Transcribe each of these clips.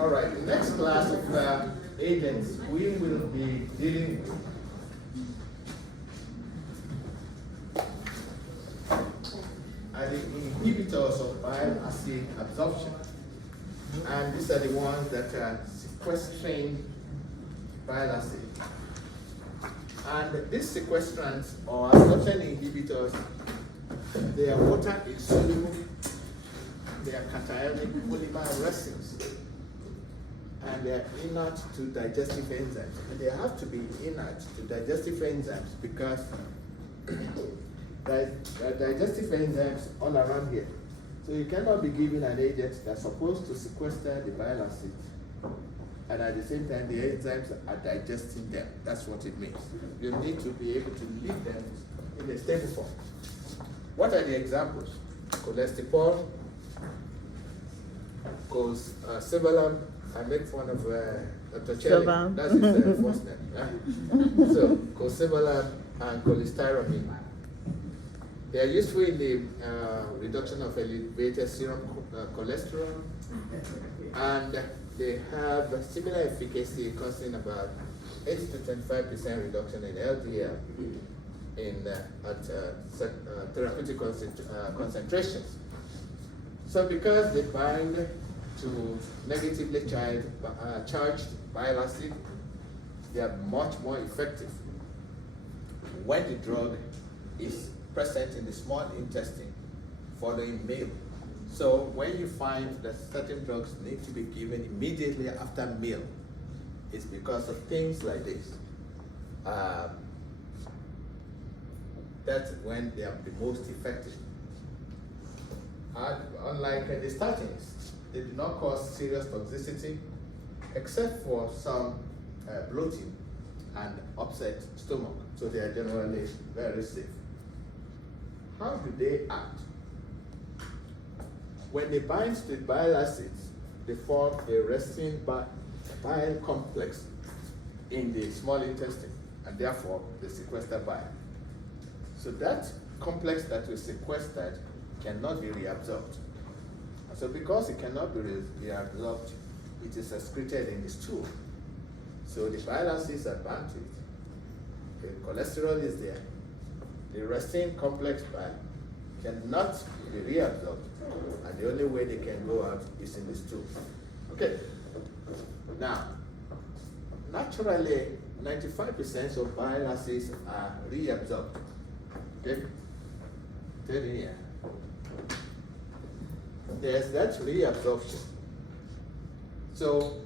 All right, the next class of agents we will be dealing with are the inhibitors of bile acid absorption. And these are the ones that are sequestering bile acid. And these sequestrants or absorption inhibitors, they are water insoluble, they are cationic polymer resins, and they are inert to digestive enzymes. And they have to be inert to digestive enzymes because there are digestive enzymes all around here. So you cannot be giving an agent that's supposed to sequester the bile acid, and at the same time the enzymes are digesting them. That's what it means. You need to be able to leave them in a stable form. What are the examples? Cholesterol, colesevelam. I make fun of Dr. Chelly. That's his first name. Right? So colesevelam and cholestyramine. They are useful in the reduction of elevated serum cholesterol, and they have a similar efficacy, causing about 8 to 25% reduction in LDL at therapeutic concentrations. So because they bind to negatively charged bile acid, they are much more effective when the drug is present in the small intestine following meal. So when you find that certain drugs need to be given immediately after meal, it's because of things like this. That's when they are the most effective. Unlike the statins, they do not cause serious toxicity, except for some bloating and upset stomach. So they are generally very safe. How do they act? When they bind to bile acids, they form a resting bile complex in the small intestine, and therefore they sequester bile. So that complex that was sequestered cannot be reabsorbed. And so because it cannot be reabsorbed, it is excreted in the stool. So the bile acids are bound to it. The cholesterol is there. The resting complex bile cannot be reabsorbed, and the only way they can go out is in the stool. Okay. Now, naturally, 95% of bile acids are reabsorbed. Okay. Here. There's that reabsorption. So,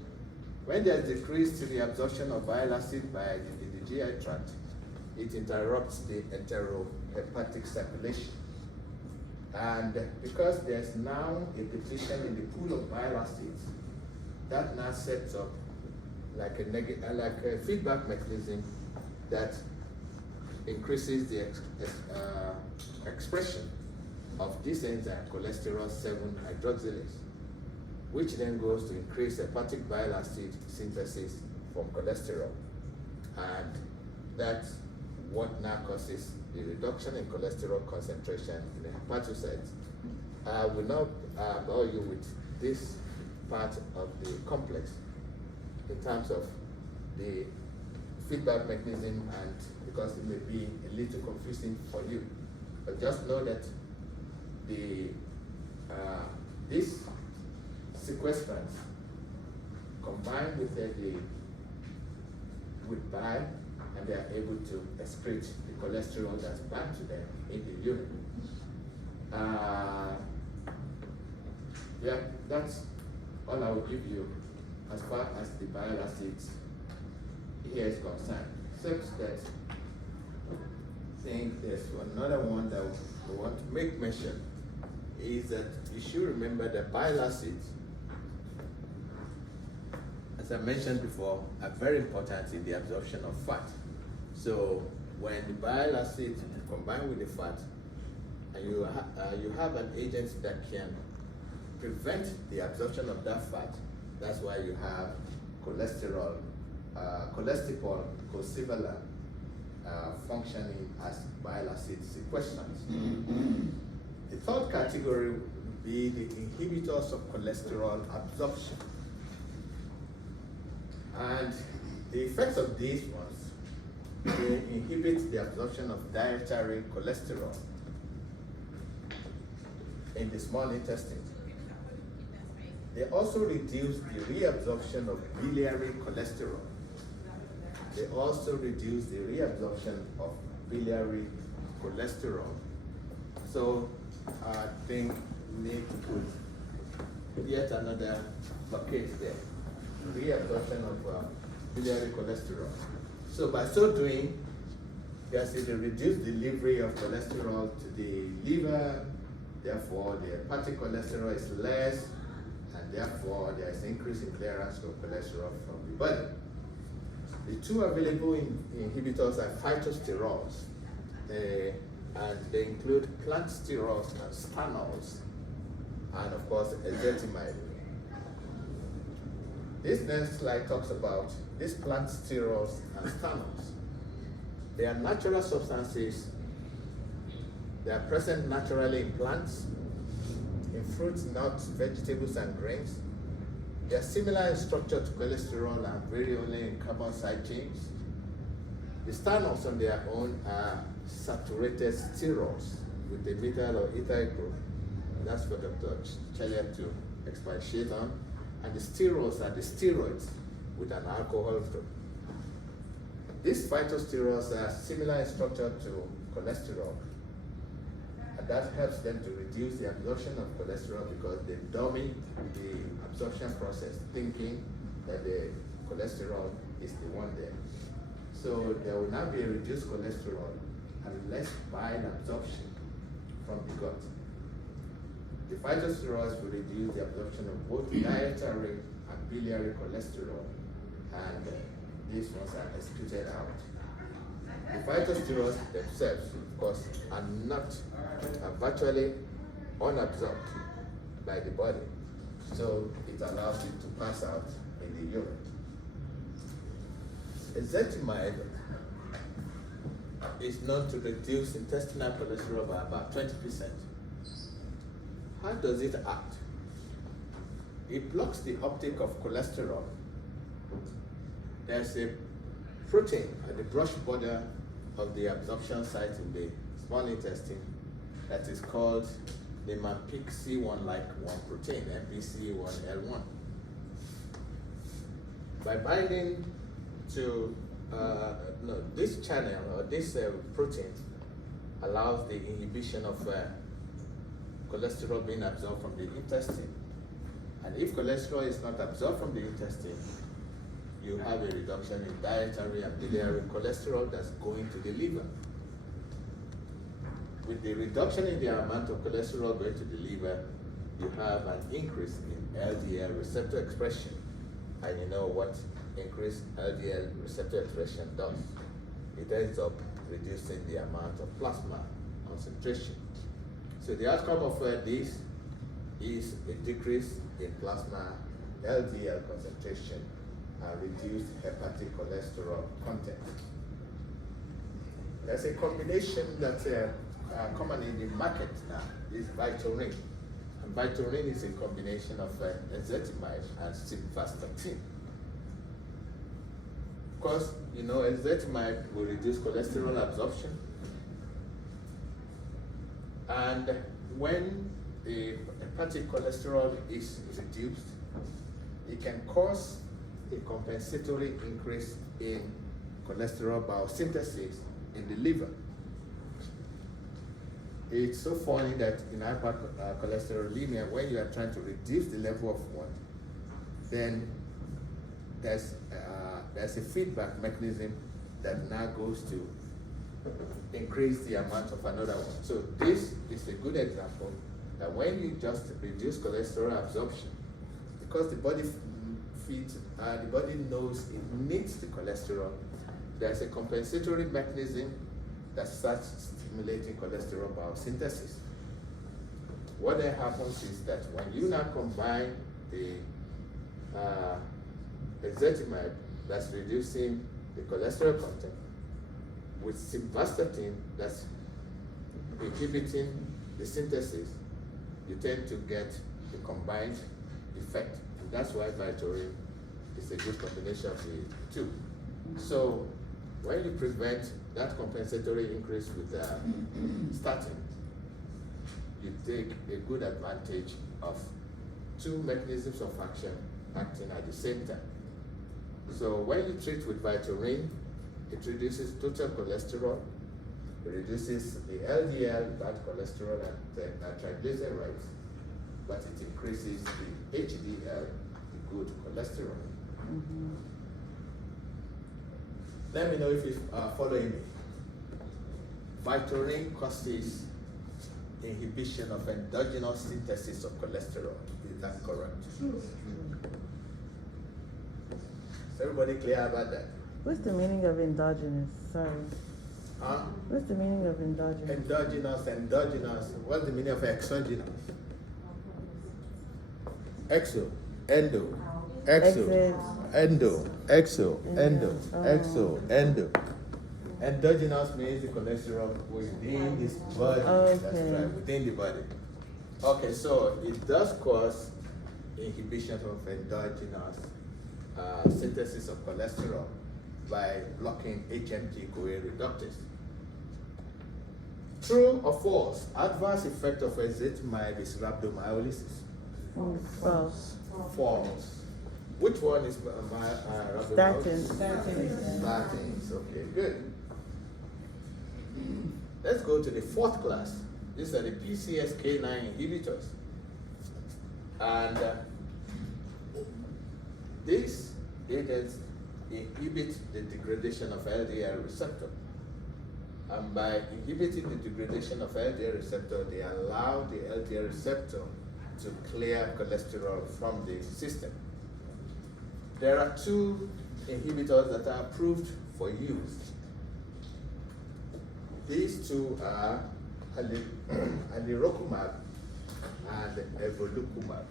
when there's decreased reabsorption of bile acid by the GI tract, it interrupts the enterohepatic circulation. And because there's now a depletion in the pool of bile acids, that now sets up like a feedback mechanism that increases the expression of this enzyme, cholesterol 7 hydroxylase, which then goes to increase hepatic bile acid synthesis from cholesterol. And that's what now causes the reduction in cholesterol concentration in the hepatocytes. I will not bore you with this part of the complex in terms of the feedback mechanism, and because it may be a little confusing for you. But just know that these sequestrants combined with bile, and they are able to excrete the cholesterol that's bound to them in the urine. Yeah, that's all I will give you as far as the bile acids here is concerned. Except that I think there's another one that we want to make mention, is that you should remember that bile acids, as I mentioned before, are very important in the absorption of fat. So when the bile acids combine with the fat, and you have an agent that can prevent the absorption of that fat, that's why you have cholesterol, colesevelam, functioning as bile acid sequestrants. The third category would be the inhibitors of cholesterol absorption. And the effects of these ones, they inhibit the absorption of dietary cholesterol in the small intestine. They also reduce the reabsorption of biliary cholesterol. They also reduce the reabsorption of biliary cholesterol. So I think we need to put yet another blockade there. Reabsorption of biliary cholesterol. So by so doing, you see the reduced delivery of cholesterol to the liver, therefore the hepatic cholesterol is less, and therefore there is an increase in clearance of cholesterol from the body. The two available inhibitors are phytosterols, and they include plant sterols and stanols, and of course ezetimibe. This next slide talks about these plant sterols and stanols. They are natural substances. They are present naturally in plants, in fruits, nuts, vegetables, and grains. They are similar in structure to cholesterol and vary only in carbon side chains. The stanols on their own are saturated sterols with a methyl or ethyl group. And that's for Dr. Chelia to expatiate on. And the sterols are the steroids with an alcohol group. These phytosterols are similar in structure to cholesterol, and that helps them to reduce the absorption of cholesterol because they dummy the absorption process, thinking that the cholesterol is the one there. So there will now be a reduced cholesterol and less bile absorption from the gut. The phytosterols will reduce the absorption of both dietary and biliary cholesterol, and these ones are excreted out. The phytosterols themselves, of course, are virtually unabsorbed by the body, so it allows it to pass out in the urine. Ezetimibe is known to reduce intestinal cholesterol by about 20%. How does it act? It blocks the uptake of cholesterol. There's a protein at the brush border of the absorption site in the small intestine that is called the MAPC1-like 1 protein, MPC1L1. By binding to this channel or this protein allows the inhibition of cholesterol being absorbed from the intestine. And if cholesterol is not absorbed from the intestine, you have a reduction in dietary and biliary cholesterol that's going to the liver. With the reduction in the amount of cholesterol going to the liver, you have an increase in LDL receptor expression. And you know what increased LDL receptor expression does. It ends up reducing the amount of plasma concentration. So the outcome of this is a decrease in plasma LDL concentration and reduced hepatic cholesterol content. There's a combination that's common in the market now, is Vitorin. And Vitorin is a combination of ezetimibe and simvastatin. Of course, you know, ezetimibe will reduce cholesterol absorption. And when the hepatic cholesterol is reduced, it can cause a compensatory increase in cholesterol biosynthesis in the liver. It's so funny that in hypercholesterolemia, when you are trying to reduce the level of one, then there's a feedback mechanism that now goes to increase the amount of another one. So this is a good example that when you just reduce cholesterol absorption, because the body the body knows it needs the cholesterol, there's a compensatory mechanism that starts stimulating cholesterol biosynthesis. What then happens is that when you now combine the ezetimibe that's reducing the cholesterol content with simvastatin that's inhibiting the synthesis, you tend to get the combined effect. And that's why Vitorin it's a good combination of the two. So when you prevent that compensatory increase with statin, you take a good advantage of two mechanisms of action acting at the same time. So when you treat with Vitorin, it reduces total cholesterol, it reduces the LDL, bad cholesterol, and triglycerides, but it increases the HDL, the good cholesterol. Mm-hmm. Let me know if you're following me. Vitorin causes inhibition of endogenous synthesis of cholesterol. Is that correct? Is everybody clear about that? What's the meaning of endogenous? Sorry. Huh? What's the meaning of endogenous? Endogenous. What's the meaning of exogenous? Exo, endo, exo, endo, exo, endo, exo, endo. Endogenous means the cholesterol within this body. Okay. That's right, within the body. Okay, so it does cause inhibition of endogenous synthesis of cholesterol by blocking HMG-CoA reductase. True or false? Adverse effect of ezetimibe is rhabdomyolysis. False. False. Which one is rhabdomyolysis? Statins. Okay, good. Let's go to the fourth class. These are the PCSK9 inhibitors. And these agents inhibit the degradation of LDL receptor. And by inhibiting the degradation of LDL receptor, they allow the LDL receptor to clear cholesterol from the system. There are two inhibitors that are approved for use. These two are alirocumab and evolucumab.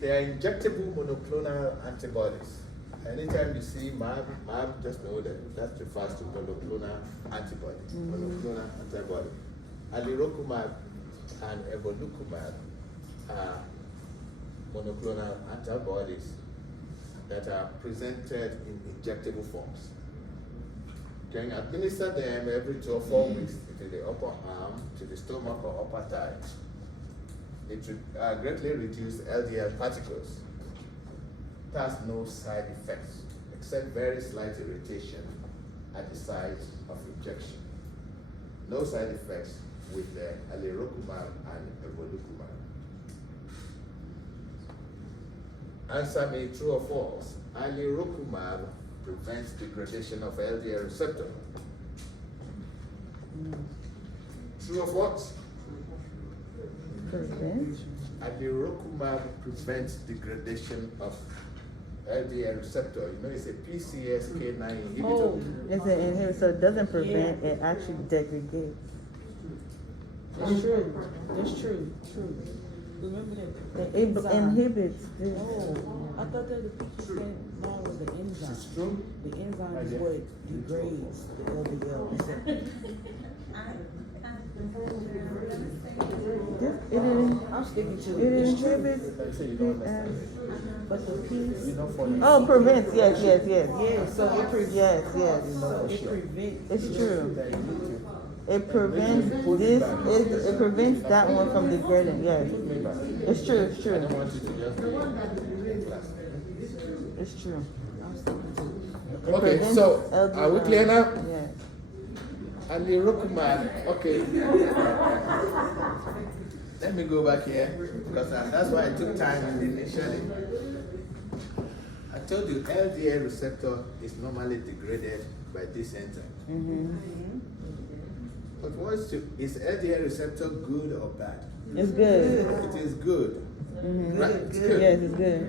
They are injectable monoclonal antibodies. Anytime you see MAB, just know that refers to monoclonal antibody. Monoclonal antibody. Alirocumab and evolucumab are monoclonal antibodies that are presented in injectable forms. You can administer them every 2 or 4 weeks to the upper arm, to the stomach or upper thigh. It greatly reduces LDL particles. It has no side effects, except very slight irritation at the site of injection. No side effects with the alirocumab and evolucumab. Answer me true or false. Alirocumab prevents degradation of LDL receptor. True or false? Prevent? Alirocumab prevents degradation of LDL receptor. You know, it's a PCSK9 inhibitor. Oh, it's an inhibitor, so it doesn't prevent, it actually degrades. That's true. That's true. True. Remember that. It inhibits this. Oh, I thought that the PCSK9 was the enzyme. It's true. The enzyme is what degrades the LDL receptor. I'm sticking to It it. It's true. inhibits. But the P. Oh, prevents. Yes. Yeah, so it prevents. Yes. So it prevents. It's true. It prevents this. It prevents that one from degrading. Yes. It's true. It's I true. don't want you to just be in class. It's true. It Okay, prevents so LDL. are we clear now? Yes. Alirocumab, okay. Let me go back here, because that's why it took time initially. I told you LDL receptor is normally degraded by this enzyme. But is LDL receptor good or bad? It's good. It is good. Right? It's good. Yes, it's good.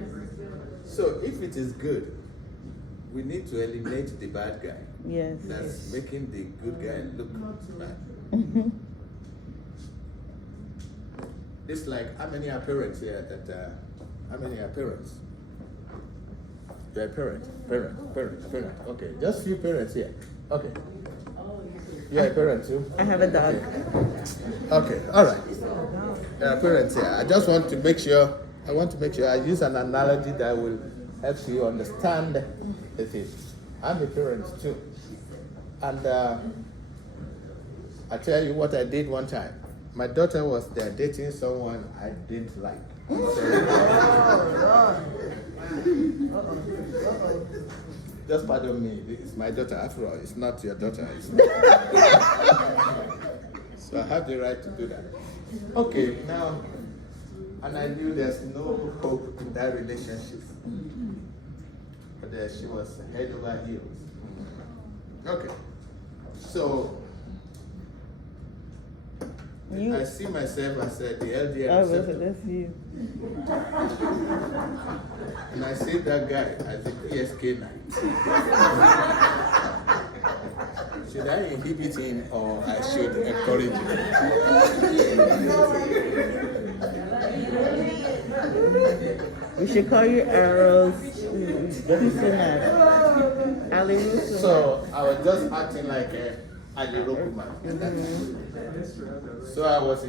So if it is good, we need to eliminate the bad guy. Yes. That's making the good guy look bad. It's like, how many are parents here how many are parents? You're a parent. Okay, just few parents here. Okay. You're a parent too? I have a dog. Okay, all right. There are parents here. I just want to make sure I want to make sure I use an analogy that will help you understand the thing. I'm a parent too. And I tell you what I did one time. My daughter was there dating someone I didn't like. Just pardon me, it's my daughter after all, it's not your daughter. So I have the right to do that. Okay, now, and I knew there's no hope in that relationship. But she was head over heels. Okay, so I see myself as the LDR receptor. That's you. And I see that guy as the PSK9. Should I inhibit him or I should encourage him? We should call you arrows. So I was just acting like Ali Rokuma at that time. So I was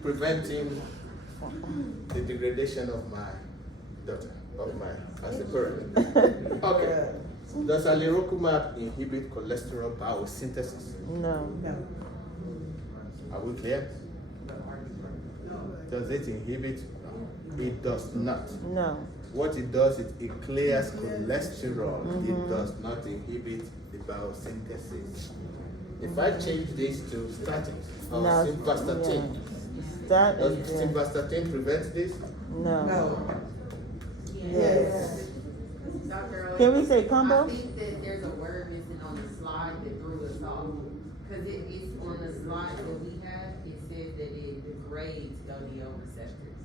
preventing the degradation of my daughter, as a parent. Okay. Does alirocumab inhibit cholesterol biosynthesis? No. Are we clear? Does it inhibit? It does not. No. What it does, it clears cholesterol. It does not inhibit the biosynthesis. If I change this to statin or simvastatin, does simvastatin prevent this? No. Yes. Can we say combo? I think that there's a word missing on the slide that threw us off. Because it's on the slide that we have, it says that it degrades LDL receptors.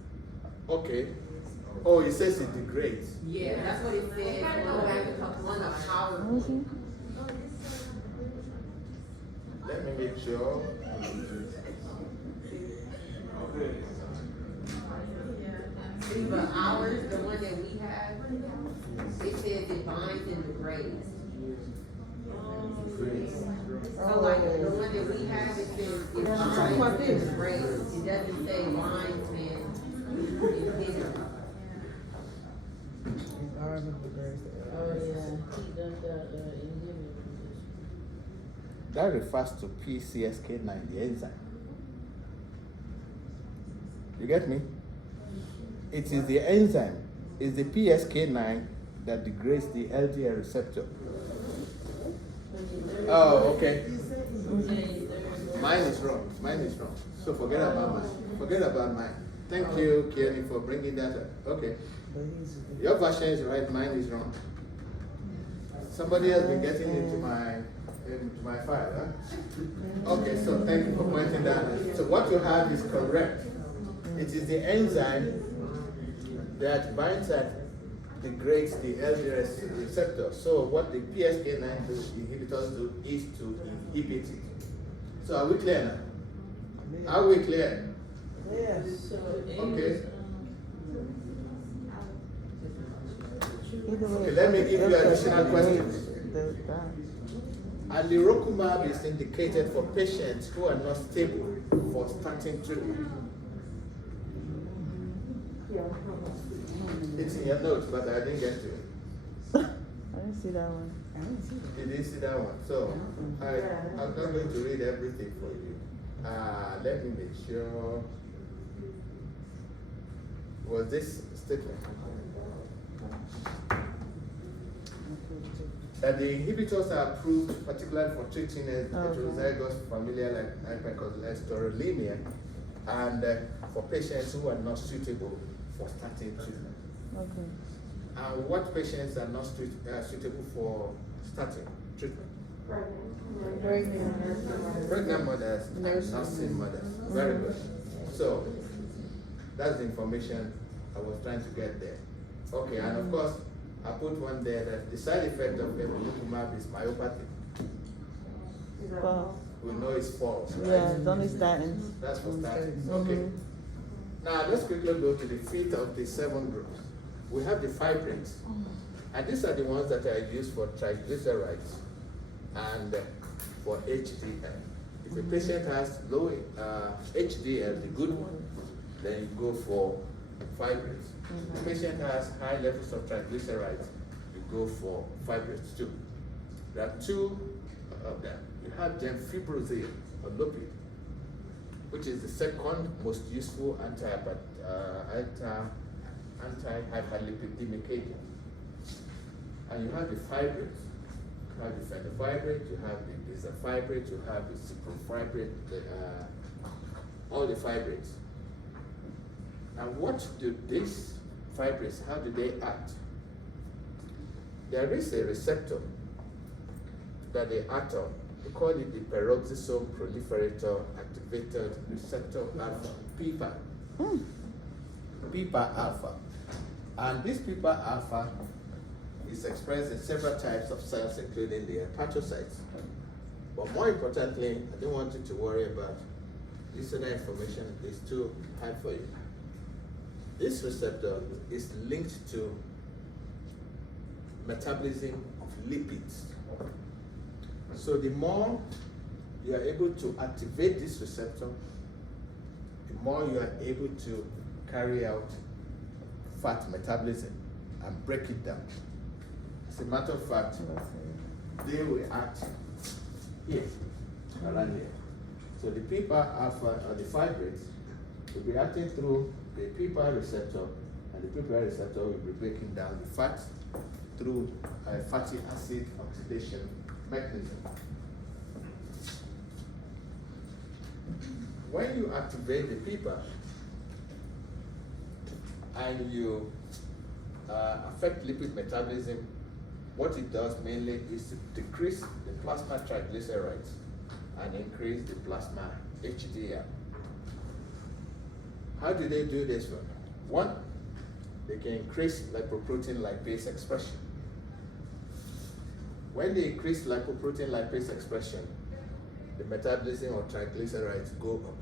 Okay. Oh, it says it degrades. Yeah, that's what it says on the power. Let me make sure. But ours, the one that we have, it says it binds and degrades. So like the one that we have, it says it binds and degrades. It doesn't say binds and inhibits. That refers to PCSK9, the enzyme. You get me? It is the enzyme, it's the PSK9 that degrades the LDL receptor. Oh, okay. Mine is wrong. So forget about mine. Thank you, Kenny, for bringing that up. Okay. Your version is right, mine is wrong. Somebody has been getting into my file, huh? Okay, so thank you for pointing that out. So what you have is correct. It is the enzyme that binds and degrades the LDL receptor. So what the PSK9 inhibitors do is to inhibit it. So are we clear now? Are we clear? Yes. Okay. Okay, let me give you additional questions. Alirocumab is indicated for patients who are not stable for starting treatment. It's in your notes, but I didn't get to it. I didn't see that one. You didn't see that one. So I'm not going to read everything for you. Let me make sure. Was this statement? That the inhibitors are approved particularly for treating heterozygous familial hypercholesterolemia and for patients who are not suitable for starting treatment. Okay. And what patients are not suitable for starting treatment? Pregnant mothers and nursing mothers. Very good. So that's the information I was trying to get there. Okay, and of course, I put one there that the side effect of evolocumab is myopathy. Well, We know it's false, right? yeah, it's only statins. That's for statins. Okay. Now let's quickly go to the fifth of the 7 groups. We have the fibrates. And these are the ones that are used for triglycerides and for HDL. If a patient has low HDL, the good one, then you go for fibrates. The patient has high levels of triglycerides, you go for fibrates too. There are two of them. You have gemfibrozil or lipid, which is the second most useful anti-hyperlipidemic agent. And you have the fibrates. You have the fenofibrate, you have the disafibrate, you have the cyprofibrate, all the fibrates. Now what do these fibrates, how do they act? There is a receptor that they act on. We call it the peroxisome proliferator activated receptor alpha, PPAR. PPAR alpha. And this PPAR alpha is expressed in several types of cells, including the hepatocytes. But more importantly, I don't want you to worry about this other information is too hard for you. This receptor is linked to metabolism of lipids. So the more you are able to activate this receptor, the more you are able to carry out fat metabolism and break it down. As a matter of fact, they will act here, around here. So the PPAR alpha or the fibrates will be acting through the PPAR receptor, and the PPAR receptor will be breaking down the fat through a fatty acid oxidation mechanism. When you activate the PPAR and you affect lipid metabolism, what it does mainly is to decrease the plasma triglycerides and increase the plasma HDL. How do they do this one? One, they can increase lipoprotein lipase expression. When they increase lipoprotein lipase expression, the metabolism of triglycerides go up.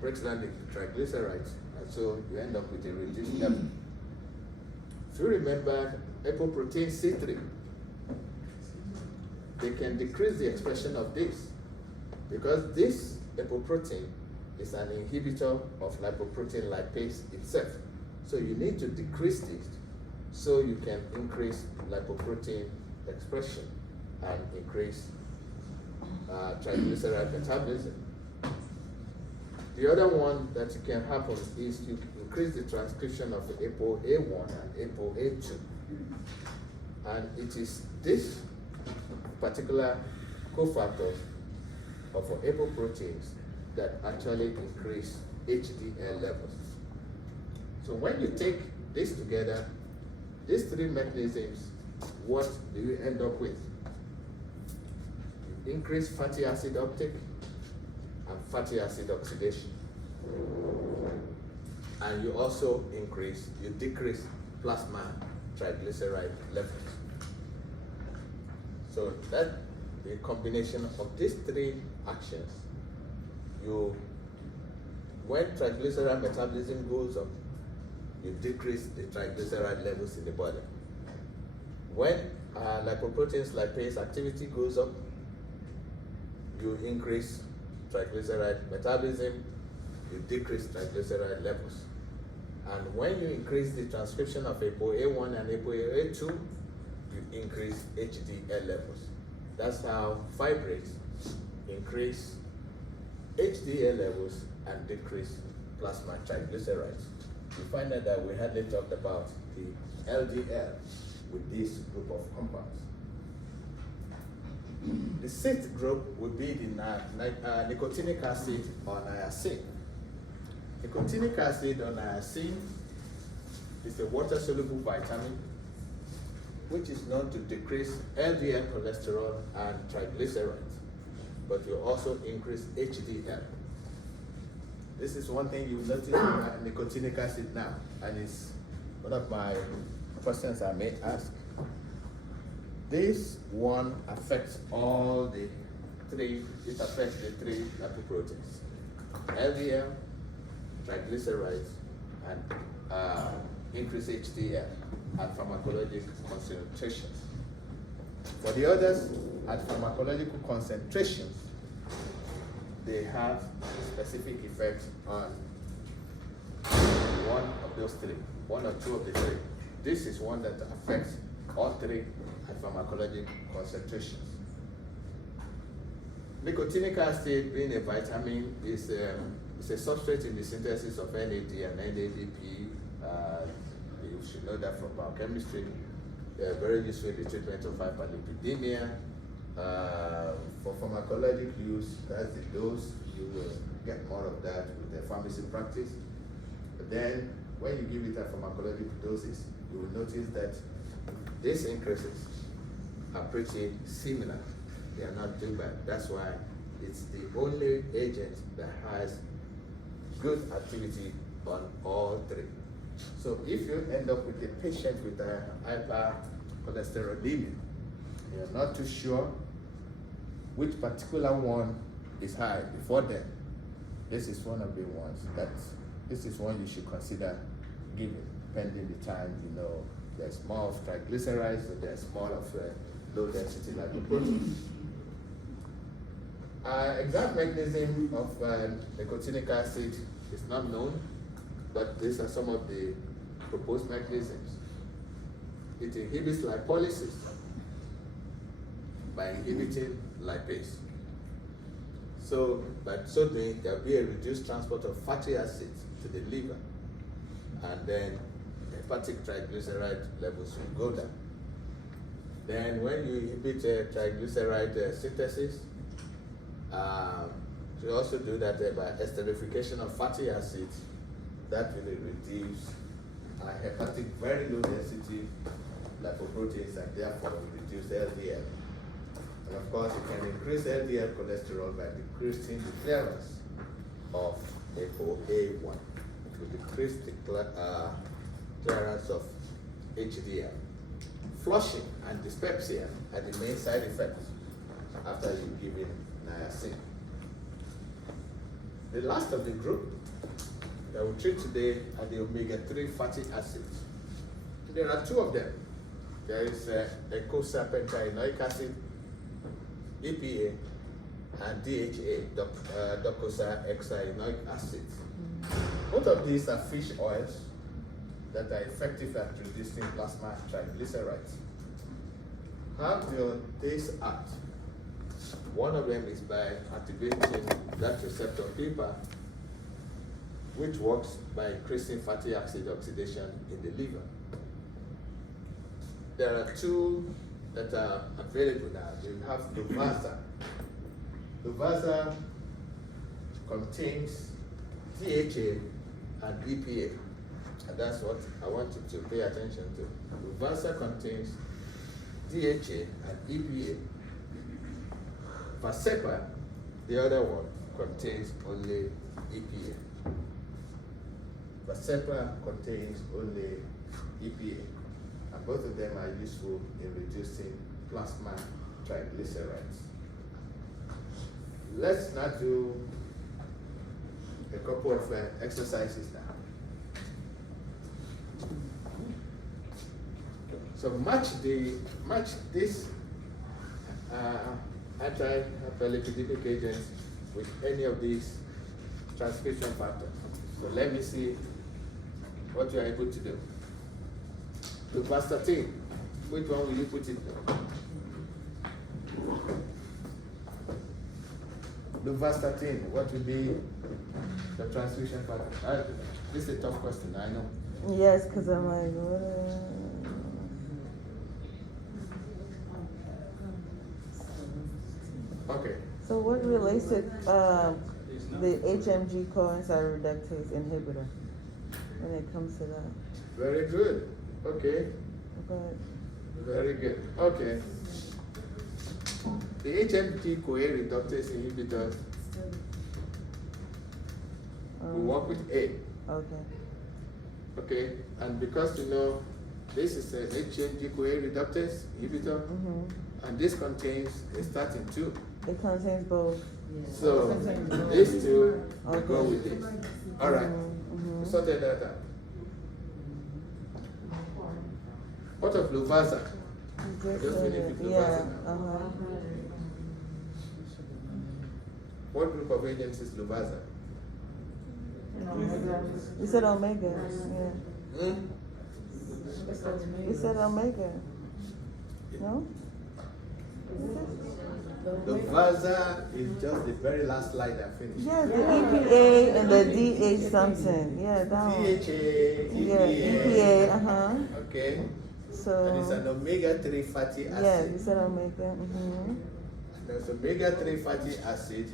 Breaks down the triglycerides, and so you end up with a reduced level. If you remember apoprotein C3, they can decrease the expression of this because this apoprotein is an inhibitor of lipoprotein lipase itself. So you need to decrease this so you can increase lipoprotein expression and increase triglyceride metabolism. The other one that can happen is you increase the transcription of the ApoA1 and ApoA2. And it is this particular cofactor of apoproteins that actually increase HDL levels. So when you take this together, these three mechanisms, what do you end up with? You increase fatty acid uptake and fatty acid oxidation. And you also decrease plasma triglyceride levels. So that the combination of these three actions, when triglyceride metabolism goes up, you decrease the triglyceride levels in the body. When lipoproteins lipase activity goes up, you increase triglyceride metabolism, you decrease triglyceride levels. And when you increase the transcription of ApoA1 and ApoA2, you increase HDL levels. That's how fibrates increase HDL levels and decrease plasma triglycerides. You find out that we hardly talked about the LDL with this group of compounds. The sixth group would be the nicotinic acid or niacin. Nicotinic acid or niacin is a water-soluble vitamin which is known to decrease LDL cholesterol and triglycerides, but you also increase HDL. This is one thing you notice in nicotinic acid now, and it's one of my questions I may ask. This one affects all the three, it affects the three lipoproteins: LDL, triglycerides, and increased HDL at pharmacologic concentrations. For the others, at pharmacological concentrations, they have specific effects on one block those three, one or two of the three. This is one that affects all three at pharmacologic concentrations. Nicotinic acid, being a vitamin, is a substrate in the synthesis of NAD and NADP. You should know that from biochemistry. Very useful in the treatment of hyperlipidemia. For pharmacologic use, that's the dose. You will get more of that with the pharmacy practice. But then, when you give it a pharmacologic doses, you will notice that these increases are pretty similar. They are not too bad. That's why it's the only agent that has good activity on all three. So if you end up with a patient with a hypercholesterolemia, you're not too sure which particular one is high before then, this is one of the ones this is one you should consider giving, pending the time you know there's more of triglycerides or there's more of low density lipoprotein. Exact mechanism of nicotinic acid is not known, but these are some of the proposed mechanisms. It inhibits lipolysis by inhibiting lipase. So, by so doing, there will be a reduced transport of fatty acids to the liver, and then hepatic triglyceride levels will go down. Then, when you inhibit triglyceride synthesis, you also do that by esterification of fatty acids. That will reduce hepatic very low density lipoproteins and therefore will reduce LDL. And of course, it can increase LDL cholesterol by decreasing the clearance of ApoA1. It will decrease the clearance of HDL. Flushing and dyspepsia are the main side effects after you give in niacin. The last of the group that we treat today are the omega-3 fatty acids. There are two of them. There is eicosapentaenoic acid, EPA, and DHA, docosahexaenoic acid. Both of these are fish oils that are effective at reducing plasma triglycerides. How do these act? One of them is by activating that receptor PPAR, which works by increasing fatty acid oxidation in the liver. There are two that are available now. You have Luvasa. Luvasa contains DHA and EPA, and that's what I want you to pay attention to. Luvasa contains DHA and EPA. Vascepa, the other one, contains only EPA. Vascepa contains only EPA, and both of them are useful in reducing plasma triglycerides. Let's now do a couple of exercises now. So match this anti-hyperlipidemic agents with any of these transcription factors. So let me see what you are able to do. Duvastatin, which one will you put it? Duvastatin, what will be the transcription factor? This is a tough question, I know. Yes, because I'm like, Okay. So what relates to the HMG coenzyme reductase inhibitor when it comes to that? Very good. Okay. But Very good. Okay. The HMG-CoA reductase inhibitor will work with A. Okay. Okay. And because you know this is a HMG-CoA reductase inhibitor, and this contains a statin too. It contains both. So these two will go with this. All right. We sorted that out. What of Luvasa? Just finish with Luvasa now. What group of agents is Luvasa? You said omega. Yeah. Hmm? You said omega. No? The VASA is just the very last slide I finished. Yeah, the EPA and the DH something. Yeah, that one. DHA, Yeah, EPA, uh-huh. Okay. So, And it's an omega-3 fatty acid. yeah, you said omega. Mm-hmm. There's omega-3 fatty acid.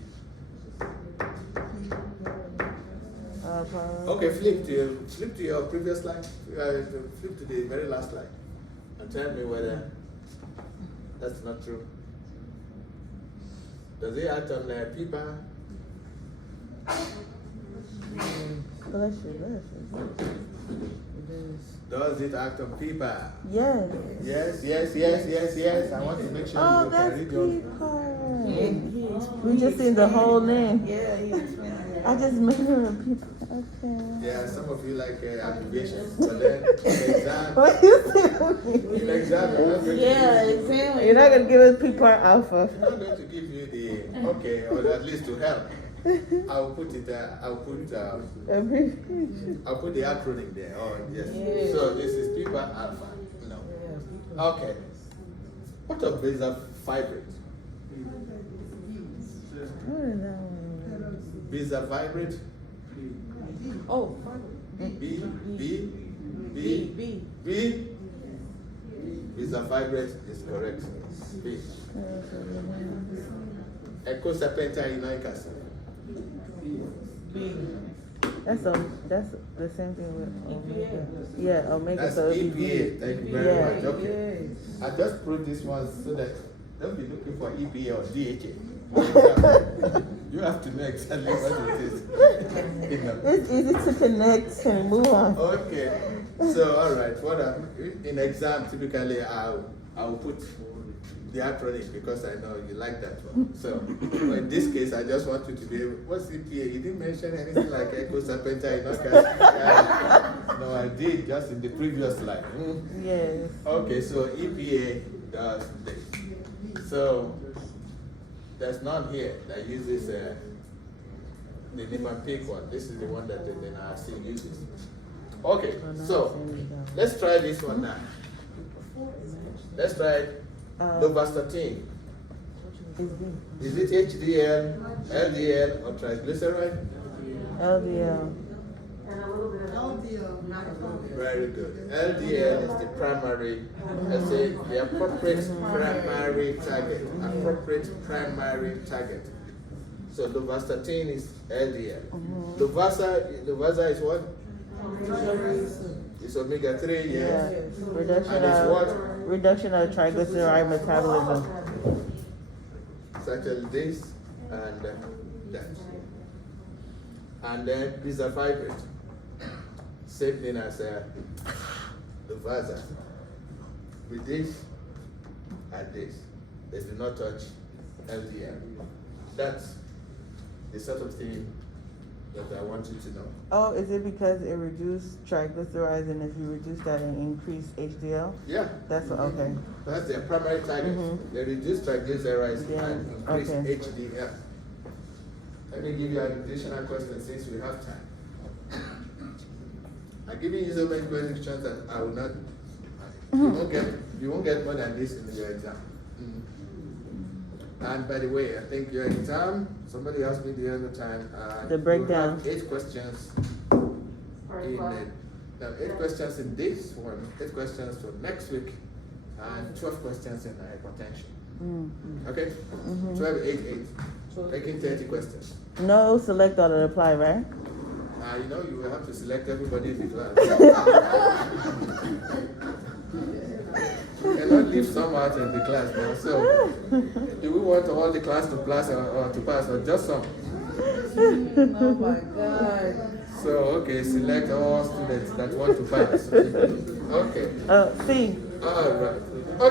Okay, flip to your previous slide. Flip to the very last slide. And tell me whether that's not true. Does it act on PIPA? Bless you. Does it act on PIPA? Yes. Yes. I want to make sure Oh, you that's can read your... We just seen the whole name. Yeah, he explained it. I just made her a people. Okay. Yeah, some of you like abbreviations, but then in exam, What you saying? in exam, you're not going exactly. You're not gonna give us people alpha. I'm not going to give you the okay, or at least to help. I'll put it. I'll put the acronym there. Oh yes. Yes. So this is PIPA alpha. No. Okay. What of beta fibrate? What is that one? Beta fibrate. Oh, B. B. Beta fibrate is correct. B. Eicosapentaenoic acid. B. That's the same thing with omega. Yeah, omega. That's so it'd be EPA. Thank you very Yeah. much. Okay. I just proved this one so that don't be looking for EPA or DHA. You have to know exactly what it is. You know. It's easy to connect and move on. Okay. So all right. In exam typically I'll put the acronym because I know you like that one. So in this case, I just want you to be able. What's EPA? You didn't mention anything like eicosapentaenoic acid. No, I did just in the previous slide. Yes. Okay, so EPA does this. So there's none here that uses the Niemann-Pick one. This is the one that the NRC uses. Okay, so let's try this one now. Let's try lovastatin. Is it HDL, LDL, or triglyceride? LDL. Very good. LDL is the primary, let's say the appropriate primary target. Appropriate primary target. So lovastatin is LDL. Lovasa is what? It's omega-3, yes. Reduction And it's of what? reduction of triglyceride metabolism. Such as this and that. And then bisafibrate. Same thing as the Vasa. With this and this. They do not touch LDL. That's the sort of thing that I want you to know. Oh, is it because it reduced triglycerides, and if you reduce that and increase HDL? Yeah. That's what, okay. That's their primary target. They reduce triglycerides and increase okay. HDL. Let me give you an additional question since we have time. I'm giving you so many questions that I will not, you won't get more than this in your exam. And by the way, I think your exam, somebody asked me the other time, the breakdown. You have 8 questions in 8 questions in this one, 8 questions for next week, and 12 questions in hypertension. Okay? 12, 8, 8. Taking 30 questions. No select all and apply, right? You know, you will have to select everybody in the class. You cannot leave some out in the class now. So, do we want all the class to pass or to pass, or just some? Oh my God. So, okay, select all students that want to pass. Okay. C. All right.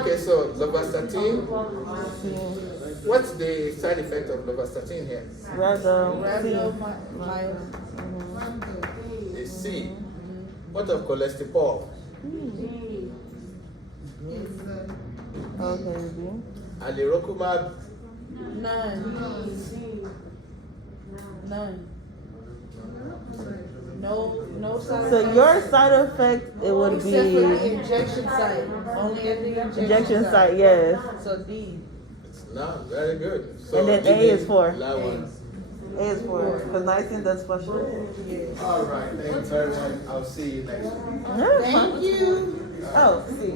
Okay, so lovastatin. What's the side effect of lovastatin here? It's C. What of cholesterol? Okay, B. Alirocumab? None. No side So effects. your side effect, it would Except for the be injection site, only at the injection site, yes. So D. It's not very good. So And then you A is need for? that one. A is for, because niacin does fluctuate. Yeah. All right, thank you very much. I'll see you next week. Yeah, it's fine. Thank you. Oh, see.